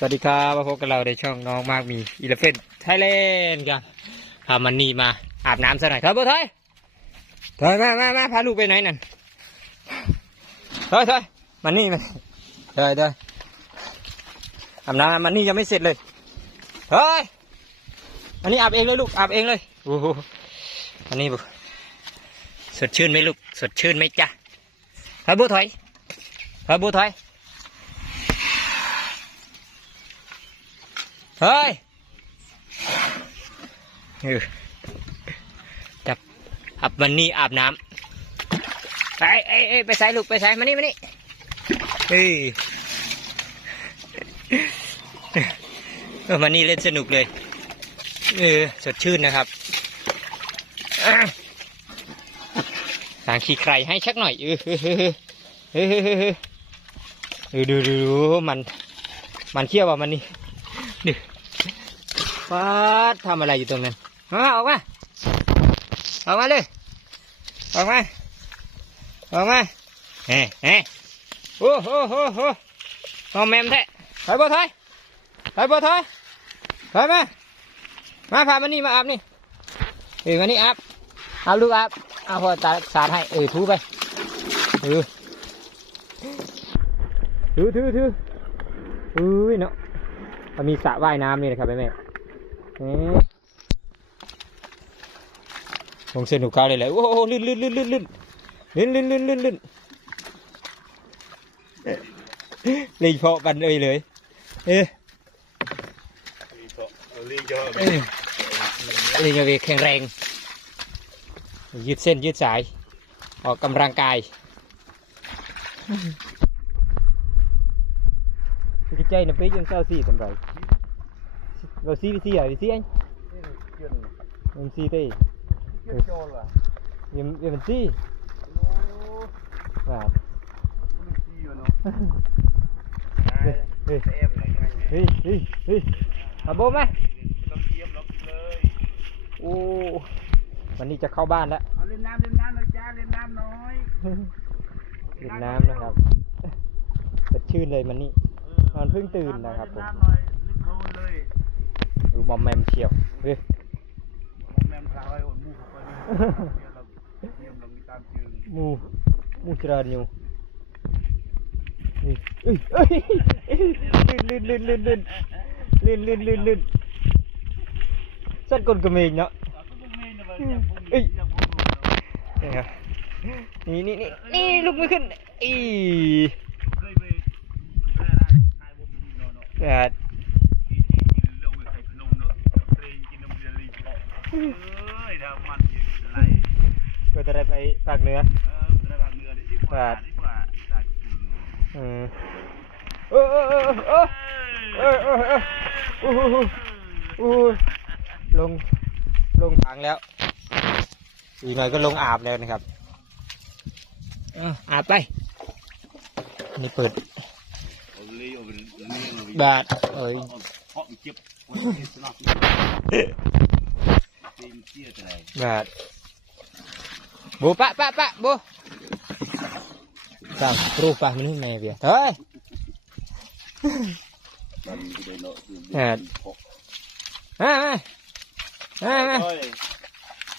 สวัสดีครับมาพบกับเราในช่องน้องมากมีอีเลฟเฟนไทยแลนด์ครับพามันนี่มาอาบน้ำซะหน่อยครับเบอร์ไทยเถอยมามามาพาลูกไปไหนนั่นเถอยเถอยมันนี่มันเถอยเถอยอาบน้ำมันนี่ยังไม่เสร็จเลยเฮ้ยอันนี้อาบเองเลยลูกอาบเองเลยโอ้โหอันนี้บุสดชื่นไหมลูกสดชื่นไหมจ๊ะเฮ้ยบัวถอยเฮ้ยบัวถอย เฮ้ยเออจับอับวันนี้อาบน้ำไปเอ้ยเอ้ยไปใส่ลูกไปใส่มานี่มานี่เฮ้ยเออมันนี่เล่นสนุกเลย เออสดชื่นนะครับอะสางขี้ใครให้ชักหน่อยเออเออเออเออเออเออเออดูดูดูมัน มันเขี้ยวว่ามันนี่ ฟาดทำอะไรอยู่ตรงนั้นมาออกมาออกมาเลยออกมาออกมาเฮ้เฮ้โอ้โหโหโหนอนแมมแท้ถอยบ่ถอยถอยบ่ถอยถอยมามาพามันนี่มาอาบนี่เออมานี่อาบอาบลูกอาบเอาพอตาสาดให้เออถูไปเออถือถือถืออุ้ยเนาะมันมีสระว่ายน้ำนี่นะครับแม่ ลงเส้นหนูกาวเลยแหละโอ้โหลื่นลื่นลื่นลื่นลื่นลื่นลื่นลื่นลื่นลื่นเลยเพาะบันเลยเลย เอ๊ะลีเยอะเอ้ยเลยจะไปแข็งแรง ยืดเส้นยืดสาย ออกกำลังกาย cái chơi nó biết dân sao xì tầm rồi rồi xì đi xì à đi xì anh เกิน mình xì thì เกินโจร Rồi xí xí ở xí anh. Em xí tây. Em em xí. Và. Ê ê ê ê. Mà bố mày. โอ้วันนี้จะเข้าบ้านแล้วเอาเล่นน้ำเล่นน้ำหน่อยจ้าเล่นน้ำน้อยเล่นน้ำนะครับสดชื่นเลยมันนี่นอนเพิ่งตื่นนะครับผมเล่นน้ำหน่อย ดูมอมแมมเชียวเฮ้ยผมแมมพาไว้หัวมูเข้าไปนี่เดี๋ยวเราเทียมลงตามจึงมูมูเจริญอยู่เฮ้ยเอ้ยเอ้ยลื่นลื่นลื่นลื่นลื่นลื่นลื่นลื่นสัตว์กลกระเมงเนาะเอ้ยนี่ครับนี่นี่นี่นี่ลุกไม่ขึ้นอีเคยไปแพร่ร้านขายวงนี้เนาะเนาะแบบ กินเหล้าไข่พนมเนาะเทรนกินนมเรียลีเนาะเอ้ยถ้ามันยิงไรก็จะได้ไปภาคเหนือเออมันระดับเนื้อดีกว่าดีกว่าจากคุณอืมเออเออเออเออเออเออเออโอ้หโอ้ลงลงถังแล้วอีกหน่อยก็ลงอาบแล้วนะครับอาบไป นี่เปิดบาทเอ้ย បាទបូប៉ប៉ប៉បូចាំព្រោះប៉ះនេះម៉ែវាអើយเฮดហេហេ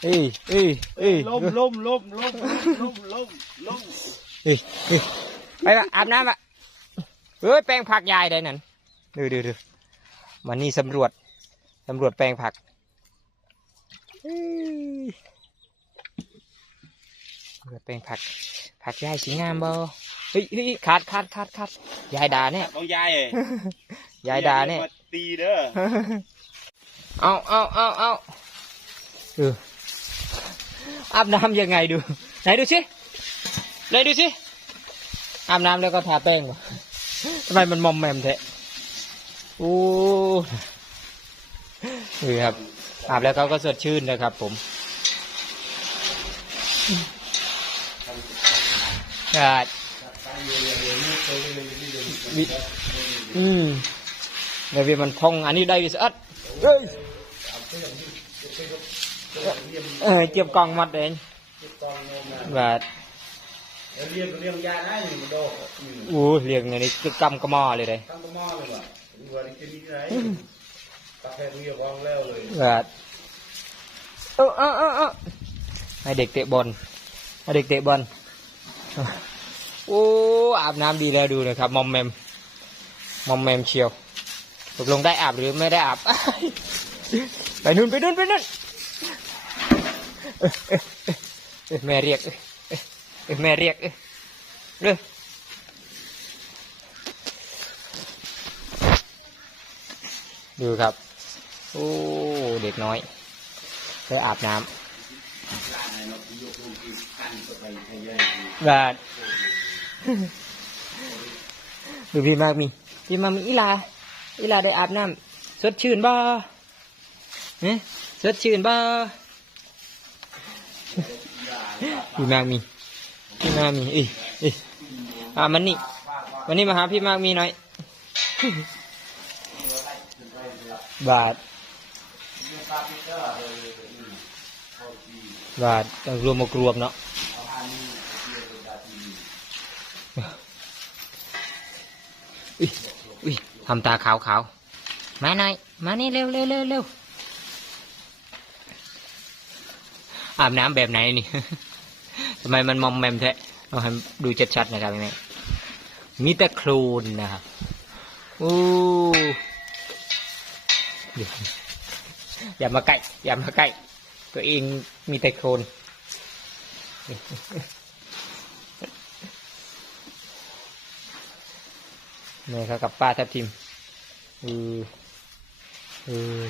អីអីអីលំលំលំលំលំលំលំអីអីไปอาบน้ำอะเฮ้ยแปลงผักยายได้นั่นดูดูดูมันนี่สำรวจสำรวจแปลงผัก แปลงผัก ผักยายสีงามบ่เฮ้ยเฮ้ยขาดขาดขาดขาดยายด่าเนี่ยของยายเอ้ยายด่าเนี่ยตีเด้อเอาเอาเอาเอาเอออาบน้ำยังไงดู ไหนดูสิไหนดูสิอาบน้ำแล้วก็ทาแป้งวะทำไมมันมอมแมมแท้โอ้นี่ครับ อาบแล้วเขาก็สดชื่นนะครับ ผมอาดวิอืมเดี๋ยวมันพองอันนี้ได้วิสัดเอ้ยเออเจ็บกองมัดเองแบบเรียนเรียนยาได้หนึ่งโดอู้เรียงอันนี้คือกำกระหมอเลยเลยตั้งตัวหม้อเลยว่ะวันนี้จะมีอะไรกาแฟเรียบร้อยแล้วเลยบาด เออเออเออเออให้เด็กเตะบอลให้เด็กเตะบอลโอ้อาบน้ำดีแล้วดูนะครับมอมแมมมอมแมมเชียวตกลงได้อาบหรือไม่ได้อาบไปนู่นไปนู่นไปนู่นเอ้ยเอ้ยเอ้ยแม่เรียกเอ้ยเอ้ยเอ้ยแม่เรียกเอ้ยเร็วดูครับ โอ้ เด็กน้อย ไปอาบน้ำบาดดูพี่มากมี พี่มากมีอีลา อีลาได้อาบน้ำสดชื่นบ่เนี่ยสดชื่นบ่พี่มากมี พี่มากมีอีอีอ่ามันนี่ วันนี้มาหาพี่มากมีหน่อย บาท บาต้องรวมมากรวมเนาะอุ้ยอุ้ยทำตาขาวขาวมาหน่อย มานี่เร็วเร็วเร็วเร็วอาบน้ำแบบไหนนี่ทำไมมันมอมแมมแท้เราให้ดูชัดๆนะครับแม่มีแต่โคลนนะครับโอ้อย่ามาใกล้อย่ามาใกล้ ตัวเองมีแต่โคลนนี่ครับกับป้าทับทิมอืออือ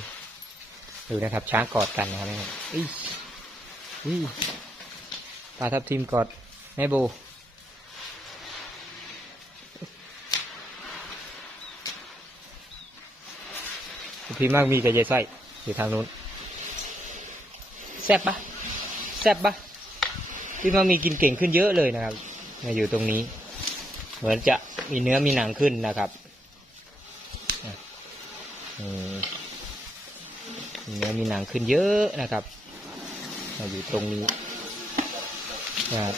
ดูนะครับ ช้างกอดกันนะครับนี่อุ้ยอุ้ยป้าทับทิมกอดแม่โบพี่มากมีกับยายไส้อยู่ทางนู้น ซ่บปะแซ่บปะพี่มามีกินเก่งขึ้นเยอะเลยนะครับ มาอยู่ตรงนี้ เหมือนจะมีเนื้อมีหนังขึ้นนะครับมีเนื้อมีหนังขึ้นเยอะนะครับ มาอยู่ตรงนี้นะครับ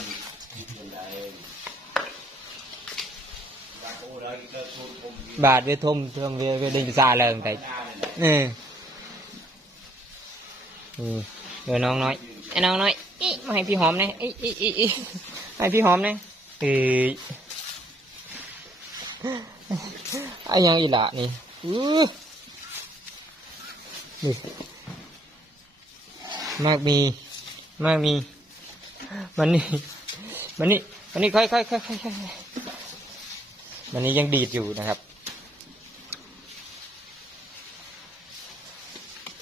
บาทเวทมเทมเวเวดินซาเลยแต่เอออืม เดี๋ยวน้องน้อยไอ้น้องน้อยอีมาให้พี่หอมหนะอีอีอีอีให้พี่หอมหนะเอ้ยไอ้ยังอีหละนี่อู้นี่มากมีมากมีมันนี่มันนี่มันนี่ค่อยค่อยค่อยค่อยค่อยมันนี่ยังดีดอยู่นะครับ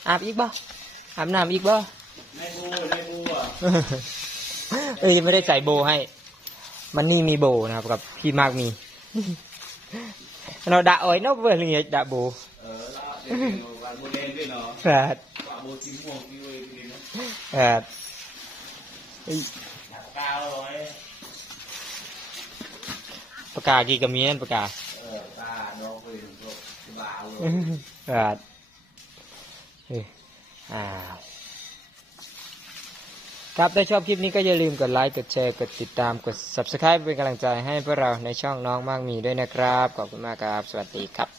อาบอีกบ่อาบน้ำอีกบ่ ในบูในบูอะเอ้ยไม่ได้ใส่โบให้ มันนี่มีโบนะครับกับพี่มากมี เราด่าอ้อยเนาะเพื่อนเงี้ยด่าโบเออแล้วเดี๋ยววันโมเดลด้วยเนาะครับปะโบจิ้มม่วงพี่เว้ยพี่เนาะครับเอ้ยกาวร้อยปากกากี่กระเมียนปากกาเออตาดอกเลยถูกบ่าวเลยครับเอ้ยอ้าว ครับถ้าชอบคลิปนี้ก็อย่าลืมกดไลค์ กดแชร์ กดติดตาม กด subscribe เป็นกำลังใจให้พวกเราในช่องน้องมากมีด้วยนะครับ ขอบคุณมากครับ สวัสดีครับ